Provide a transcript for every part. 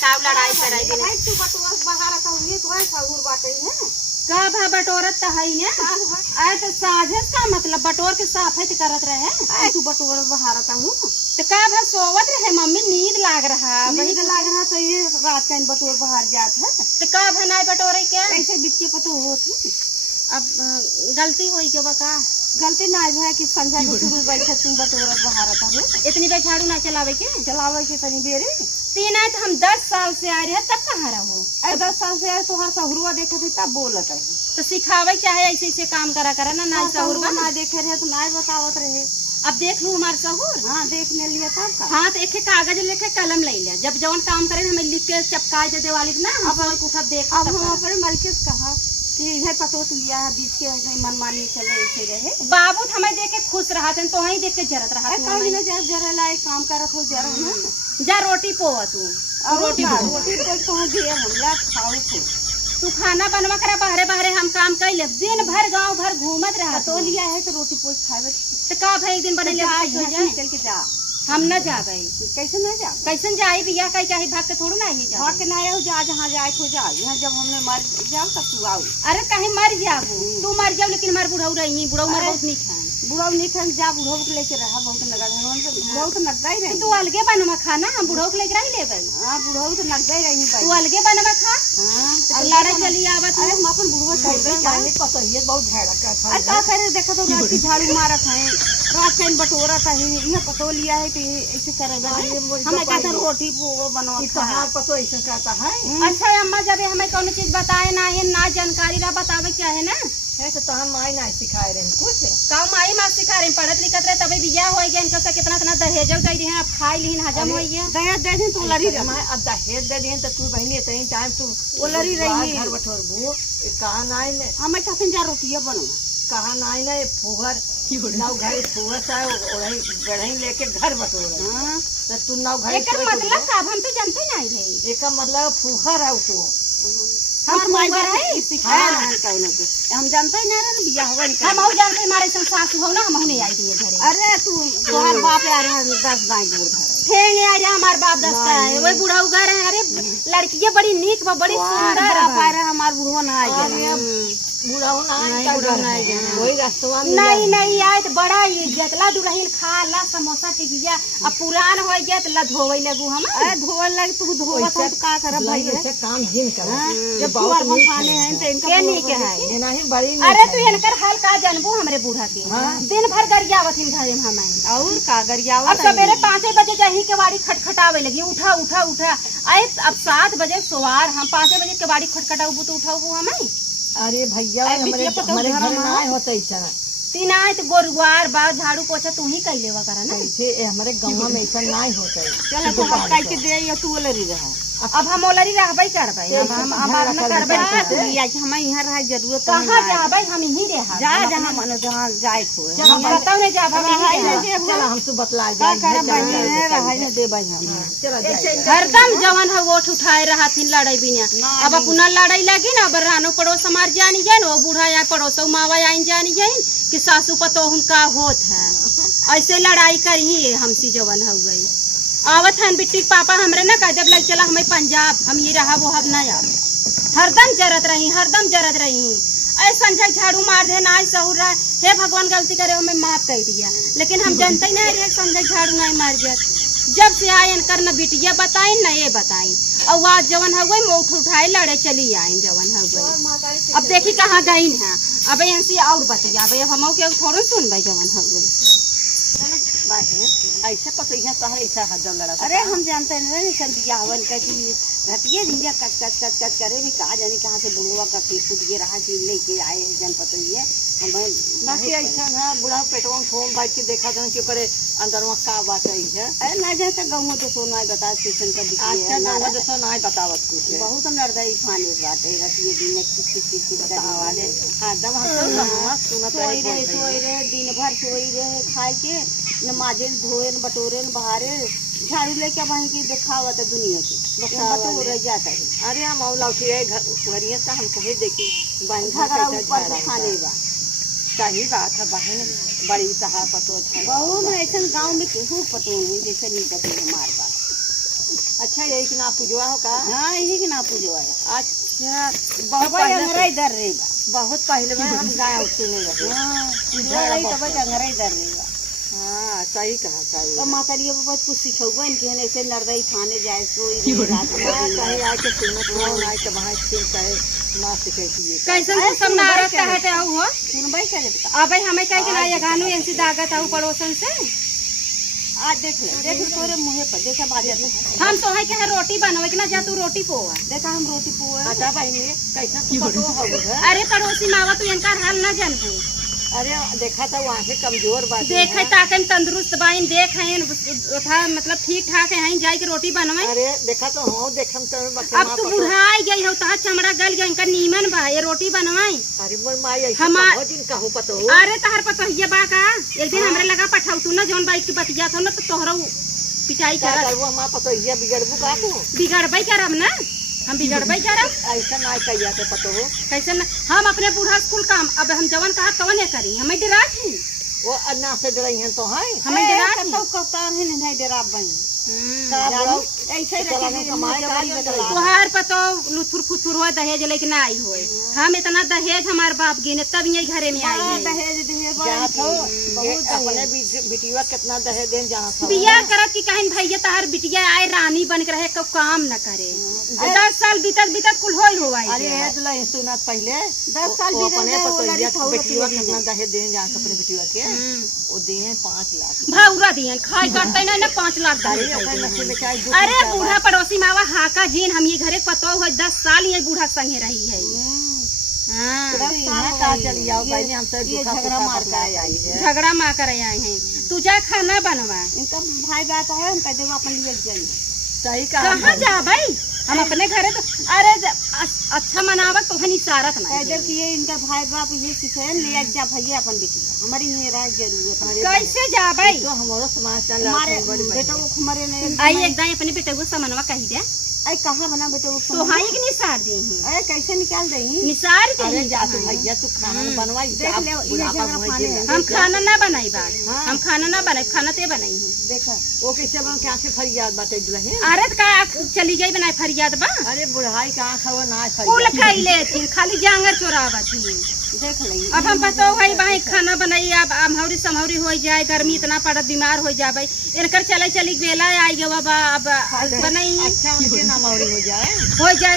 काव लड़ाई कराई बिना भाई तू बटुआ बाहर आता हुई तो है सहूर बाटे है का भा बटोरत त हई ने आए तो साझत का मतलब बटोर के साफत करत रहे आई तू बटुआ बाहर आता हूँ तो का भा सोवत रहे मम्मी नींद लाग रहा वही तो लाग रहा तो ये रात का बटुआ बाहर जात है तो का भा नाय बटोरे के ऐसे बिच्चे पतो होती अब गलती हुई के बका गलती ना है कि संध्या के शुरू बैठे तुम बटोरा बाहर आता हूँ इतनी बेर झाड़ू ना चलावे के चलावे के तनी बेरे तीन आए तो हम 10 साल से आ रहे तब कहाँ रहो अरे 10 साल से तो हर सहुरुआ देखे थे तब बोलत है तो सिखावे चाहे ऐसे ऐसे काम करा करा ना सहुरुआ ना देखे रहे तो ना बतावत रहे अब देख लू हमारे सहूर हाँ देखने लिया तब का हाँ तो एक कागज लेके कलम ले लिया जब जवन काम करे हमें लिख के चपका दे देवाली ना अब उठा देख अब हम अपने मलके से कहा कि यह पटोत लिया है बीच के ऐसे मनमानी चले ऐसे रहे बाबू हमें देख के खुश रहा थे तो वही देख के जरत रहा कहीं ना जरा लाए काम करत हो जरा ना जा रोटी पोवा तू रोटी कोई कहाँ दिए हमला खाओ तू खाना बनवा करा बहरे बहरे हम काम कर ले दिन भर गांव भर घूमत रहा तो लिया है तो रोटी पोच खावे तो का भाई एक दिन बने चल के जा हम न जाबे कैसे न जा कैसन जाई बिया कहीं चाहे भाग के थोड़ा ना ही जा भाग के ना आयो जा जहाँ जाए खो जा यहाँ जब हमने मर जाओ तब तू आओ अरे कहीं मर जाबू तू मर जाओ लेकिन हमारे बुढ़ऊ रही बुढ़ऊ मर बहुत नीक है बुढ़ऊ नहीं खान जा बुढ़ऊ के लेके रहा बहुत नगद बुढ़ऊ तो नगदा ही रही तू अलगे बनवा खाना हम बुढ़ऊ के लेके रही लेबे हाँ बुढ़ऊ तो नगदा ही रही तू अलगे बनवा खा हाँ लड़ाई चली आवत अरे हम अपन बुढ़ऊ छोड़ दे चाहे पता ही बहुत झड़का था अरे का करे देखा तो रात की झाड़ू मारत है रात का बटोरत है ये पतो लिया है तो ऐसे करे हमें कहते रोटी बनाओ कहाँ पतो ऐसा कहता है अच्छा अम्मा जब हमें कौन चीज बताए ना जानकारी रहा बतावे क्या है ना है तो हम माई ना सिखाए रहे कुछ का माई माँ सिखा रहे पढ़त लिखत रहे तभी बिया हो गया इनका कितना इतना दहेज दे रहे अब खाई लीन हजम हो गया दहेज दे दी तो लड़ी अब दहेज दे दिए तो तू बहनी इतनी टाइम तू वो लड़ी रही घर बठोर बू कहा नाई ने हमें कहते जा रोटियां बनो कहा नाई ने फुहर नाव घर फुहर से गढ़ी लेके घर बटोर तो तू नाव घर एक मतलब का हम तो जानते नहीं रहे एक मतलब फुहर है तू हमार माई है सिखाया हम जानते ही नहीं रहे बिया होगा हम और जानते हमारे संग सासू हो ना हम नहीं आई दिए घरे अरे तू तोहर बाप आ रहा 10 गाय दूध ठेंगे आ रहा हमार बाप 10 का है वही बुढ़ा घर है अरे लड़की बड़ी नीक बड़ी सुंदर है हमार बुढ़वा ना आ बूढ़ा वही रास्ता नहीं आए तो बड़ा इज्जत ला दुल्हन खा ला समोसा टिकिया अब पुरान हो गया तो ला धोवे लगू हम अरे धोवे लग तू धोवत हो तो का करब भाई ऐसे काम दिन कर जब बहुत भगवान है तो इनका नीक है नहीं बड़ी अरे तू इनकर हाल का जानबू हमरे बूढ़ा के दिन भर गरियावत इन घर में हम और का गरियावत अब सवेरे 5 बजे जही के बाड़ी खटखटावे लगी उठा उठा उठा आए अब 7 बजे सवार हम 5 बजे के बाड़ी खटखटाऊ तो उठाऊ हमें अरे भैया हमारे घर में होता ऐसा तीन आए तो गोरुआर बार झाड़ू पोछा तू ही कैले वा करा ना ऐसे हमारे गांव में ऐसा नहीं होता है चल तो हम काई के दे या तू लरी रहा अब हम ओलरी रहबै करबै अब हम हमार न करबै हम यहाँ रह जरूरत कहां जाबै हम यहीं रह जा जहां मन जहां जाए खो हम बताओ ने जाब हम चल हम तो बतला का करब बनी है रहै न देबै हम हरदम जवन है वोट उठाए रहथिन लड़ाई बिना अब अपना लड़ाई लगी ना अब रानो पड़ोस हमार जानी जाए ना बूढ़ा या पड़ोस मावा आइन जानी जाए कि सासू पतो उनका होत है ऐसे लड़ाई करी हमसी जवन हो गई आवत हन बिट्टी पापा हमरे ना कह जब लग चला हमें पंजाब हम ये रहा वो हम ना आवे हरदम जरत रही ऐ संजय झाड़ू मार दे ना सहूर रहा हे भगवान गलती करे हमें माफ कर दिया लेकिन हम जानते ही नहीं रहे संजय झाड़ू नहीं मार जात जब से आए इनकर न बिटिया बताई न ये बताई और वह जवन हो गई मोठ उठाए लड़े चली आए जवन हो गई अब देखी कहाँ गई है अब इनसे और बतिया अब हम के थोड़ा सुनबे जवन हो गई ऐसे पतो यहाँ तो ऐसा हजम लड़ा अरे हम जानते नहीं संतिया हवन का कि घटिए झिंझा कट करे भी कहा जाने कहाँ से बुढ़वा का खुद ये रहा कि लेके आए जनपद ये बाकी ऐसा ना बुढ़ा पेटवा फोन बैठ के देखा था कि करे अंदर में का बात है अरे ना जैसे गाँव तो सोना बता स्टेशन का अच्छा गाँव तो सो ना बतावत कुछ बहुत नर्दई खाने बात है रतिए दिन किस बतावाले हाँ दम सुनत सोई रहे दिन भर सोई रहे खाए के नमाजे धोए न बटोरे न बहारे झाड़ू लेके वहीं की दिखावत है दुनिया की रह जाता है अरे हम लौटी घरिया से हम कहे देखी खाने बा सही बात है बहन बड़ी सहार पतो बहुत ऐसा गाँव में केहू पतो नहीं जैसे नहीं पतो हमारे पास अच्छा यही कि ना पूजवा हो का? हाँ यही के ना पूजवा है। अच्छा बहुत भाई पहले अंगरा इधर रहेगा। बहुत पहले में हम गाय सुने लगे। हाँ पूजवा रही तब अंगरा इधर रहेगा। हाँ सही कहा तो मातारियों को बहुत कुछ सिखौबा इनके हैं ऐसे नरदई थाने जाए सो रात में कहीं आके सुनत हो ना के वहां से कहे ना सीखे कि कैसन तो सब नारद कहते हो सुनबाई करे तो अबे हमें कहे कि ना ये गानू ऐसी दागत हो पड़ोसन से आज देख तोरे मुँह पर देखा बाजत है। हम तो है कि है रोटी बनवे कि ना जा तू रोटी पोवा देखा हम रोटी पुआ अच्छा बहनी कैसा तू पतो हो अरे पड़ोसी मावा तू इनका हाल ना जानबू अरे देखा था वहाँ से कमजोर बात देखे ताकन तंदुरुस्त बाइन देख हैं था मतलब ठीक ठाक है जाई के रोटी बनवे अरे देखा तो हो देखम तो अब तू बुढ़ाई गई हो ता चमड़ा गल गई इनका नीमन बा ये रोटी बनवाई अरे मोर माई ऐसा हमार- बहुत दिन कहूँ पतो अरे तहर पतो ये बा का एक दिन हमरे लगा पठाऊ तू ना जौन बाइक की बतिया था ना तो तोहरा पिटाई क्या कर करबो हमार पतो ये बिगड़बू का तू बिगड़बई करब ना हम बिगड़बई करब ऐसा ना कहिया तो पतो हो कैसे न हम अपने बूढ़ा स्कूल काम अब हम जवन कहा कवन है करी हमें डरा थी वो अन्ना से डराई हैं तो है हमें डरा थी तो कप्तान है नहीं डरा बन का बड़ा ऐसे चलाना कमाए का नहीं चला तुहार पतो लुथुर फुथुर हो दहेज लेकिन आई होए हम इतना दहेज हमार बाप गिने तब ये घरे में आई है दहेज दहेज जहाँ तो बहुत अपने बिटिया कितना दहेज देन जहाँ था बिया करत की कहीं भैया तहार बिटिया आए रानी बन के रहे कब काम न करे 10 साल बीतत बीतत कुल होई होवाई अरे ये दुला सुना पहले 10 साल वो बीते अपने गए, वो पतो लड़ी ये थाऊ बिटिया रखी कितना दहेज देन जहाँ अपने बिटिया के वो दिए 5 लाख भाउरा दियन खाई करते ना 5 लाख अरे दहेज ओकर देते नसीब में हैं। चाहे अरे बूढ़ा पड़ोसी मावा हाका जीन हम ये घरे पतो हो 10 साल ये बूढ़ा संगे रही है हाँ का चली आओ पहले हम सब ये झगड़ा मार कर आई है। झगड़ा माँ कर आए हैं तू जा खाना बनवा इनका भाई बात है हम कह देगा अपन लिए जाइए सही कहा कहाँ जा भाई हम अपने घरे तो अरे अच्छा मनावा तो हनी सारत ना इधर की ये इनका भाई बाप ये सिखे ले जा भैया अपन बिटिया हमारी ये राय जरूरत है कैसे जा भाई तो हमारा समाज चल हमारे बेटा को हमारे ने आई एकदम अपने बेटे को समनवा कही दे अरे कहाँ बना बेटा को तो हाँ एक निसार दी हैं अरे कैसे निकाल देंगी निसार दी अरे हैं। जा तू भैया तू खाना न बनवाई देख ले, ये झगड़ा पानी है। हम खाना ना बनाई बात हम खाना ना बनाई खाना ते बनाई हूँ देखा वो कैसे बन क्या से फरियाद बाटे दुल्हन अरे का चली गई बनाई फरियाद बा अरे बुढ़ाई का आँख हो ना कुल फरियाद खैले थी खाली जांगर चोरावा थी देख ली अब हम पतो भाई भाई खाना बनाई अब अमहौरी समहौरी हो जाए गर्मी इतना पड़त बीमार हो जाए इनकर चले चली बेला आई गए बाबा अब बनाई अच्छा उनके ना मौरी हो जाए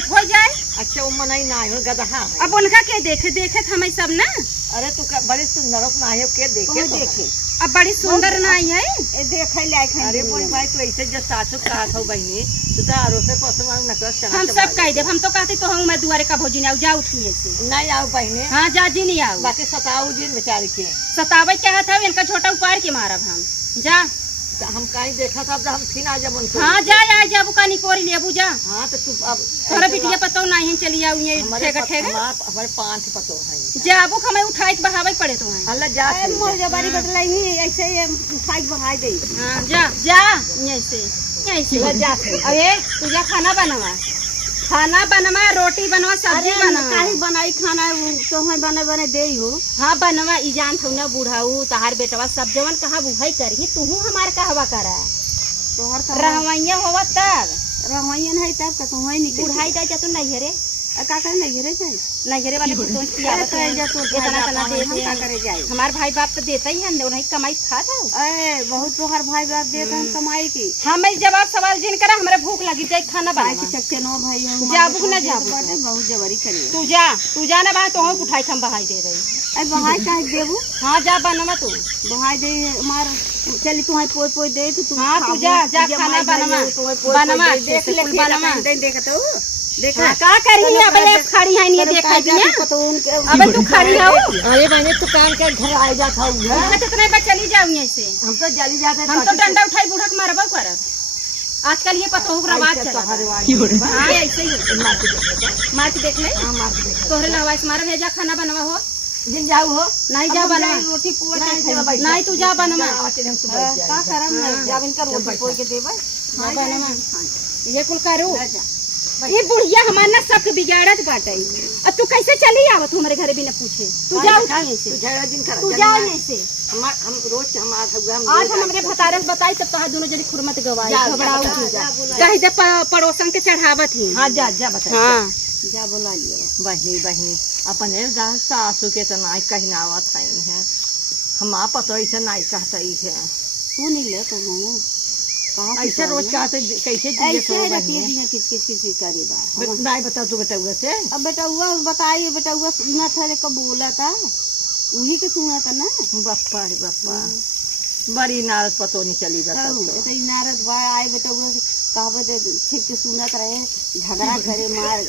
हो जाए अच्छा वो मनाई ना हो गदहा है अब उनका के देखे देखे हमें सब ना अरे तू बड़ी सुंदर ना है के देखे तो देखे अब बड़ी सुंदर नाई है ए देख ले खाई अरे बोल भाई तू ऐसे जो सासू कहा था बहनी तू तो आरो से पसंद नकल चला हम सब कह दे हम तो कहते तो हम मैं दुआरे का भोजी नहीं जाओ उठिए से नहीं आओ बहने हाँ जा जी नहीं आओ बाकी सताऊ जी बेचारे के सतावे क्या था इनका छोटा उपार के मारब हम जा तो हम कहीं देखा था हम फिर आ जब उनको हाँ जा जा जाबू का निकोरी लेबू जा हाँ तो तू अब तोरा बिटिया पतो नहीं चली आओ ये ठेका ठेका हमारे 5 पतो है जाबू हमें उठाई के बहावे पड़े तो हैं अल्लाह जा ए मोर जबारी बदलाई ही ऐसे ये फाइट बढ़ाई दे हाँ जा जा यहीं से जा अरे तुझा खाना बनवा रोटी बनवा सब्जी बनवा काहे बनाई खाना तो है बने बने दे हो हाँ बनवा ई जान थो ना बूढ़ाऊ तहार बेटवा सब जवन कहा बुहाई करही तू हमार कहवा करा तोहर का रहवैया होवा तब रमैयन है तब का तो है नहीं बुढ़ाई जा तू नहीं रे का करे नहीं घरे जाए नगरे वाले तो अरे कहे जा तो इतना तना दे हम का करे जाए हमार भाई बाप तो देता ही है उन्हें कमाई खाता ए बहुत तोहर भाई बाप देता हम कमाई की हम जवाब सवाल जिन करा हमारे भूख लगी जाए खाना भाई बना के चक्के नो भाई हम जाबू ना जाबू बहुत जबरी करी तू जा ना भाई तो उठाई हम बहाई दे रही ए बहाई काहे देबू हाँ जा बनवा तू बहाई दे मार चली तू पोई पोई दे तू हाँ तू जा जा खाना बनवा देख ले बनवा देख तो देखा हाँ, का करी अब ले खड़ी है नहीं देखा दिया अब तू खड़ी हो अरे मैंने तो काम के घर आ जा था कितने बजे चली जाऊँ यहीं से हम तो जल्दी जाते हम तो डंडा उठाई बुढ़क मारबो करब आजकल ये पतो हो रवाज चला हाँ ऐसे ही मार के देख ले तोहरे लहवा से मार भेजा खाना बनवा हो जिन जाऊ हो नहीं जा बनवा रोटी पुआ नहीं तू जा बनवा का करम जब इनका रोटी पोई के देबे बनवा ये कुल करू ये बुढ़िया हमार ना सब बिगाड़त बाटे। अब तू कैसे चली आवत हमारे घरे बिना पूछे? तू जाओ ऐसे, तू जाओ ऐसे। हम रोज हम आज हम हमरे भतारस बताई तब तोहार दोनों जनी खुरमत गवाई घबराऊ हो जा। कह दे पड़ोसन के चढ़ावत ही। हाँ जा जा बता। हाँ जा बोला लियो बहनी अपने सासू के तो नाई कहनावत है हम पतो ऐसे नाई कहता है तू नहीं ले कहूँ ऐसे रोज कहते कैसे ऐसे रखिए दिन किस करे बा नाई बता तू बेटा से। अब बेटा हुआ बताइए बेटा हुआ सुना था रे कब बोला था वही के सुना था ना। बप्पा रे बप्पा बड़ी नारद पतो नहीं चली बता तो नारद बाढ़ आए बेटा हुआ कहावत छिप के सुनत रहे झगड़ा करे मार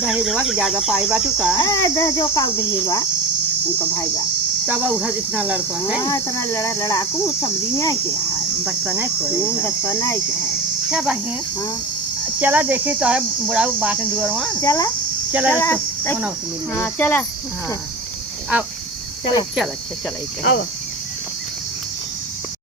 दहेजवा के ज्यादा पाई बाटू का दहेजो का दहेजवा उनका भाई बा तब उधर इतना लड़का है इतना लड़ाकू समझी नहीं के है बचपन है बचपन है के है क्या बहन। हाँ चला देखी तो है बुढ़ा बात दुआरवा चला चला हाँ चला हाँ अब चला चला चला आओ